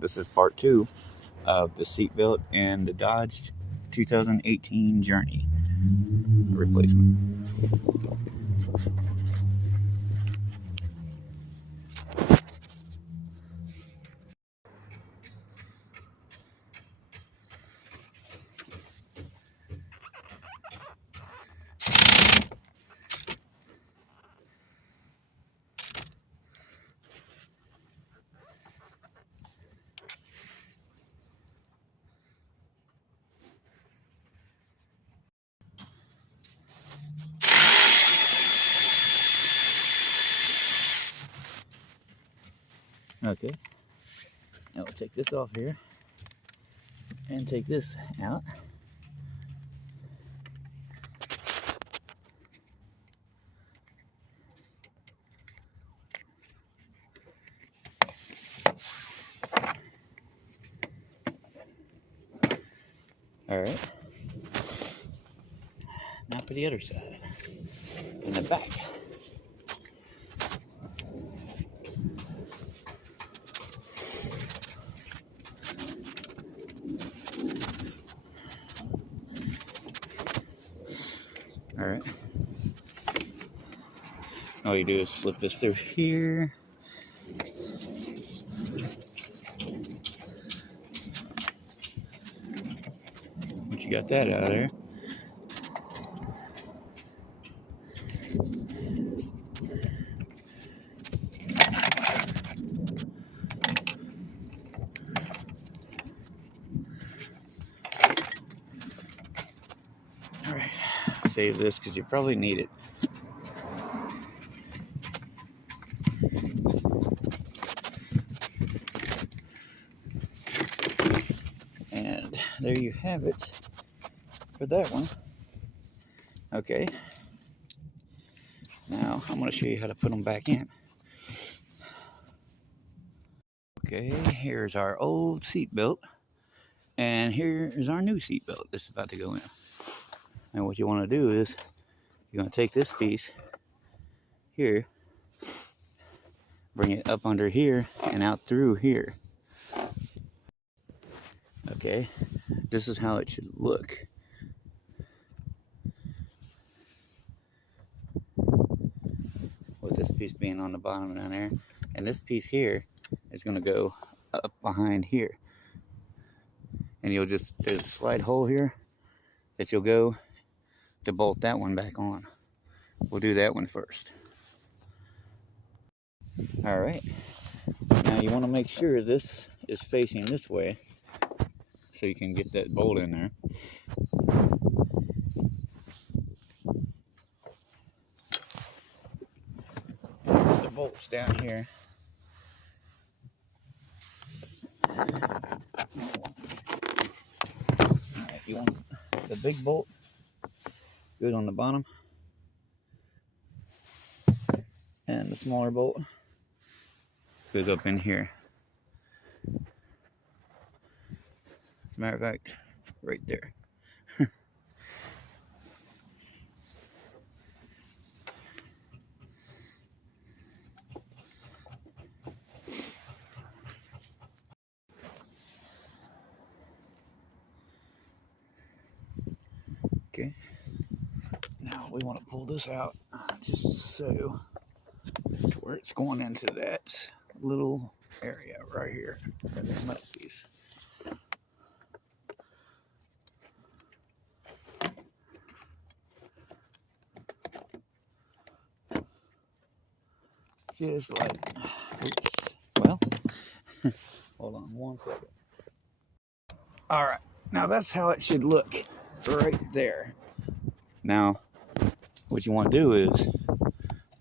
this is part 2 of the seatbelt and the Dodge 2018 Journey replacement. Okay, now we'll take this off here and take this out. All right, now for the other side, in the back. All right, all you do is slip this through here. Once you got that out of there, all right, save this because you probably need it. And there you have it for that one. Okay, now I'm going to show you how to put them back in. Okay, here's our old seat belt, and here's our new seat belt that's about to go in. And what you want to do is you're going to take this piece here, bring it up under here and out through here. Okay, this is how it should look. With this piece being on the bottom down there, and this piece here is going to go up behind here. And you'll just, there's a slide hole here that you'll go to bolt that one back on. We'll do that one first. All right, now you want to make sure this is facing this way so you can get that bolt in there. The bolt's down here. Alright, you want the big bolt goes on the bottom, and the smaller bolt goes up in here. As a matter of fact, right there. Okay, now we want to pull this out just so to where it's going into that little area right here, that metal piece. Just like, oops, well, hold on one second. All right, now that's how it should look right there. Now, what you want to do is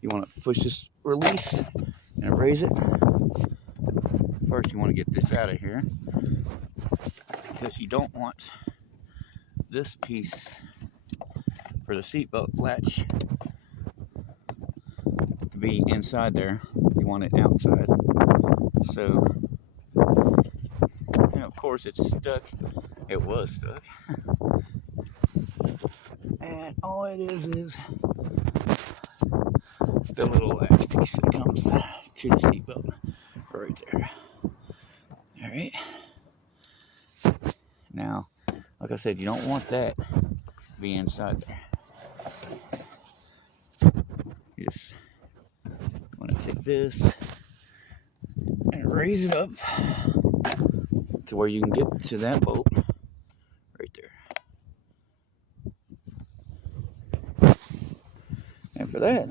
you want to push this release and raise it. First, you want to get this out of here because you don't want this piece for the seatbelt latch to be inside there. You want it outside. So, and of course it's stuck. It was stuck. And all it is the little latch piece that comes to the seatbelt right there. All right. right. Now, like I said, you don't want that to be inside there. You just want to take this and raise it up to where you can get to that bolt right there. And for that,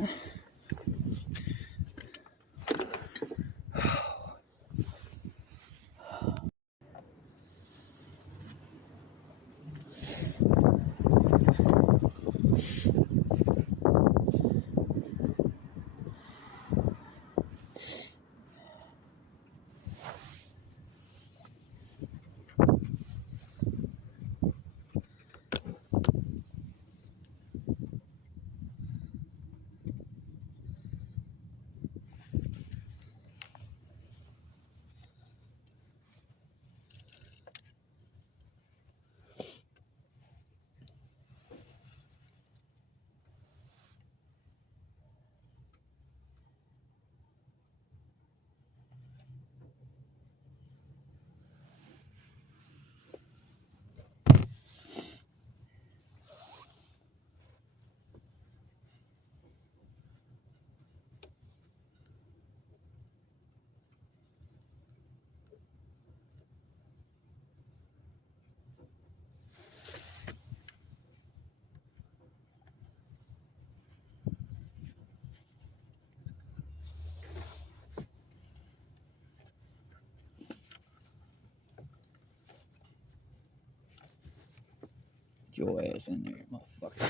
get your ass in there, motherfucker.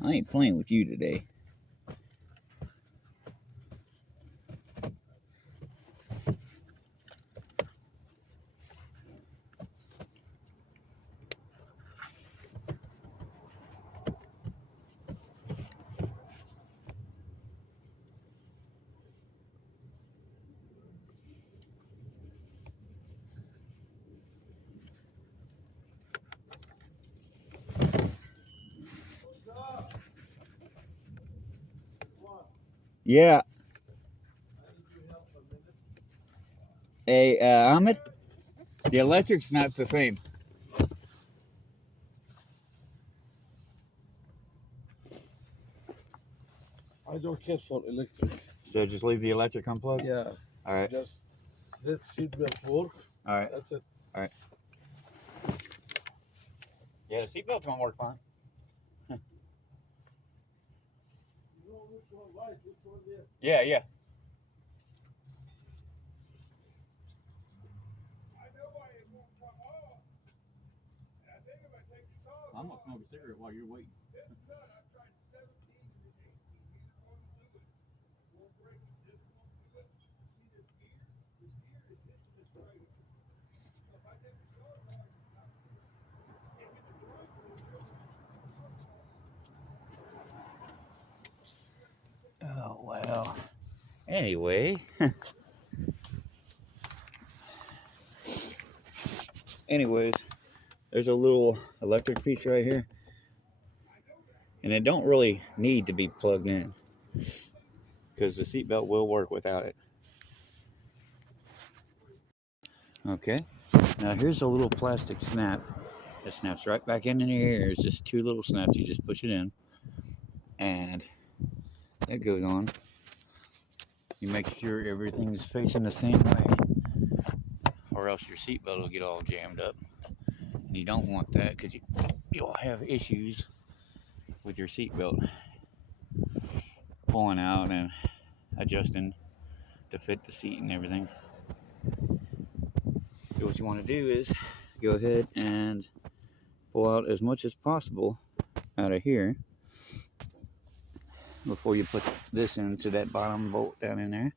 I ain't playing with you today. Yeah. Hey, Ahmed, the electric's not the same. I don't care for electric. So just leave the electric unplugged? Yeah. All right. Just let seatbelt work. All right. That's it. All right. Yeah, the seatbelt's gonna work fine. You know which one right, which one left. Yeah, yeah. I know why it won't come off. And I think if I take this off, I'm gonna smoke a cigarette while you're waiting. it's done. I've tried 17 and 18. Neither one will do it. Won't break it. This won't do it. See this gear? This gear is hitting this trailer. So if I take this off, now it's not sure. Can't get the drive wheel real. Oh, well. Anyway. Anyways, there's a little electric piece right here. And it don't really need to be plugged in, because the seatbelt will work without it. Okay, now here's a little plastic snap that snaps right back into your ear. It's just two little snaps. You just push it in, and it goes on. You make sure everything's facing the same way, or else your seatbelt will get all jammed up. And you don't want that, because you'll have issues with your seatbelt pulling out and adjusting to fit the seat and everything. So what you want to do is go ahead and pull out as much as possible out of here before you put this into that bottom bolt down in there.